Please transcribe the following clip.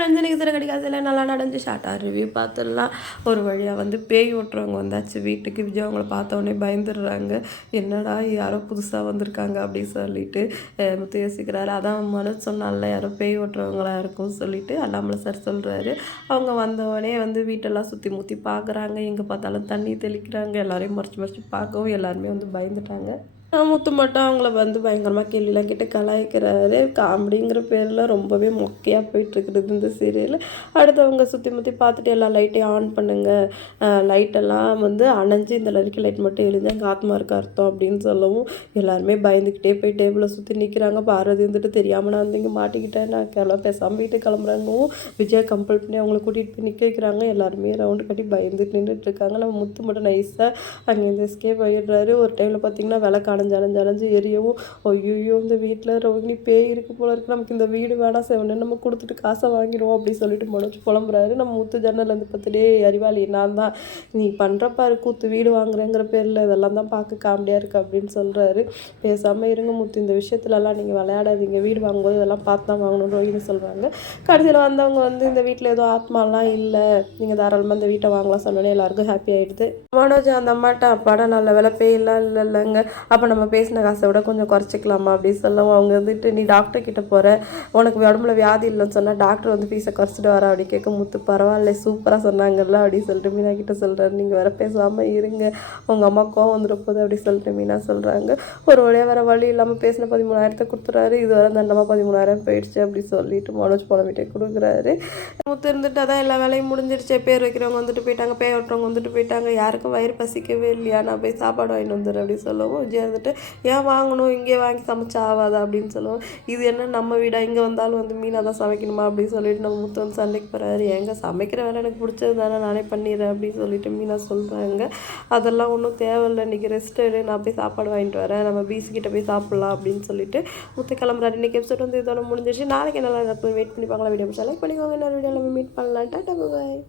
Friends எனக்கு கிடைக்காது. இல்லை நல்லா நடந்து ஷார்ட்டாக ரிவ்யூ பார்த்துடலாம். ஒரு வழியாக வந்து பேய் ஓட்டுறவங்க வந்தாச்சு. வீட்டுக்கு விஜய் அவங்கள பார்த்த உடனே பயந்துடுறாங்க. என்னடா யாரோ புதுசாக வந்திருக்காங்க அப்படின்னு சொல்லிட்டு முத்து யோசிக்கிறாரு. அதான் மனோஜ் சொன்னால யாரோ பேய் ஓட்டுறவங்களா இருக்கும் சொல்லிட்டு அண்ணாமலை சார் சொல்கிறாரு அவங்க வந்த உடனே வந்து வீட்டெல்லாம் சுற்றி முற்றி பார்க்குறாங்க. எங்கே பார்த்தாலும் தண்ணி தெளிக்கிறாங்க. எல்லாரையும் மறைச்சி மறைச்சி பார்க்கவும் எல்லாருமே வந்து பயந்துட்டாங்க. முத்து மட்டும் அவங்கள வந்து பயங்கரமாக கேள்விலாம் கேட்டு கலாய்க்கிறாரு. காமெடிங்கிற பேரில் ரொம்பவே மொக்கையாக போயிட்டுருக்குறது இந்த சீரியல் அடுத்து அவங்க சுற்றி முற்றி பார்த்துட்டு எல்லா லைட்டையும் ஆன் பண்ணுங்கள் லைட்டெல்லாம் வந்து அணைஞ்சு இந்த லரிக்கி லைட் மட்டும் எழுந்து அங்கே ஆத்மா இருக்க அர்த்தம் அப்படின்னு சொல்லவும் எல்லாருமே பயந்துக்கிட்டே போய் டேபிளை சுற்றி நிற்கிறாங்க பார்வதி வந்துட்டு தெரியாமல் நான் வந்து இங்கே மாட்டிக்கிட்டேன். நான் கிளம்ப பேசாமல் வீட்டுக்கு கிளம்புறாங்கவும் விஜய் கம்பல் பண்ணி அவங்கள கூட்டிகிட்டு போய் நிற்க வைக்கிறாங்க. எல்லாருமே ரவுண்டு கட்டி பயந்துட்டு நின்றுட்டு இருக்காங்க. நம்ம முத்து மட்டும் நைஸாக அங்கேருந்து எஸ்கேப் ஆகிடுறாரு ஒரு டைமில் பார்த்தீங்கன்னா விளக்கான அலைஞ்சு அலைஞ்சு அலைஞ்சு எரியவும் ஐயோ இந்த வீட்டில் ரோகிணி பேய் இருக்கு போல இருக்கு. நமக்கு இந்த வீடு வேணாம் செவனு நம்ம கொடுத்துட்டு காசை வாங்கிடுவோம் அப்படின்னு சொல்லிட்டு மனோஜ் புலம்புறாரு. நம்ம முத்து ஜன்னல் பார்த்துட்டே அறிவாளி நான் தான். நீ பண்ணுற பாரு கூத்து வீடு வாங்குறேங்கிற பேரில் இதெல்லாம் தான் பார்க்க காமெடியாக இருக்குது அப்படின்னு சொல்கிறாரு பேசாமல் இருங்க முத்து இந்த விஷயத்துலலாம் நீங்கள் விளையாடாதீங்க. வீடு வாங்கும்போது இதெல்லாம் பார்த்து தான் வாங்கணும் ரோஹிணி சொல்கிறாங்க கடைசியில் வந்தவங்க வந்து இந்த வீட்டில் ஏதோ ஆத்மாலாம் இல்லை. நீங்கள் தாராளமாக இந்த வீட்டை வாங்கலாம் சொன்னோன்னே எல்லாருக்கும் ஹாப்பி ஆகிடுது மனோஜ் அந்த அம்மாட்ட அப்பாடா நல்ல வேலை பேயெல்லாம் இல்லை இல்லைங்க அப்போ நம்ம பேசின காசை விட கொஞ்சம் குறைச்சிக்கலாமா அப்படின்னு சொல்லவும் அவங்க வந்துட்டு நீ டாக்டர் கிட்ட போகிற உனக்கு உடம்புல வியாதி இல்லைன்னு சொன்னால் டாக்டர் வந்து ஃபீஸை குறைச்சிட்டு வர? அப்படி கேட்க முத்து பரவாயில்ல சூப்பராக சொன்னாங்கல்ல அப்படின்னு சொல்லிட்டு மீனா கிட்ட சொல்கிறாரு நீங்கள் வேற பேசாமல் இருங்க உங்கள் அம்மா கோவம் வந்துட போகுது அப்படின்னு சொல்லிட்டு மீனா சொல்கிறாங்க ஒரு வழியாக வேறு வழி இல்லாமல் பேசின பதிமூணாயிரத்தை கொடுத்துறாரு. இது வரை தண்டமாக பதிமூணாயிரம் போயிடுச்சு அப்படி சொல்லிட்டு மனோஜ் புலம்பிட்டே கொடுக்குறாரு. முத்து இருந்துட்டு அதான் எல்லா வேலையும் முடிஞ்சிருச்சு. பேர் வைக்கிறவங்க வந்துட்டு போயிட்டாங்க பேர் ஓட்டுறவங்க வந்துட்டு போயிட்டாங்க. யாருக்கும் வயிறு பசிக்கவே இல்லையா? நான் போய் சாப்பாடு வாங்கிட்டு வந்துடுறேன் அப்படின்னு சொல்லவும் விஜய் வந்துட்டு ஏன் வாங்கணும்? இங்கே வாங்கி சமைச்சா ஆகாதா அப்படின்னு சொல்லுவோம் இது என்ன நம்ம வீடாக இங்கே வந்தாலும் வந்து மீனாக தான் சமைக்கணுமா? அப்படின்னு சொல்லிட்டு நம்ம முத்து வந்து சண்டைக்கு போகிறாரு எங்கே சமைக்கிற வேலை எனக்கு பிடிச்சது தானே? நானே பண்ணிடுறேன் அப்படின்னு சொல்லிட்டு மீனா சொல்கிறாங்க அதெல்லாம் ஒன்றும் தேவையில்லை. இன்றைக்கி ரெஸ்ட் எடு. நான் போய் சாப்பாடு வாங்கிட்டு வரேன். நம்ம பீஸ்கிட்ட போய் சாப்பிட்லாம் அப்படின்னு சொல்லிட்டு முத்து கிளம்புறாரு. இன்றைக்கி எபிசோட் வந்து இதோட முடிஞ்சிருச்சு. நாளைக்கு நல்லா நடக்கும் வெயிட் பண்ணி பார்க்கலாம். வீடியோ லைக் பண்ணிக்கோங்க. இன்னொரு வீடியோவில் மீட் பண்ணலாம். டாட்டா பாய்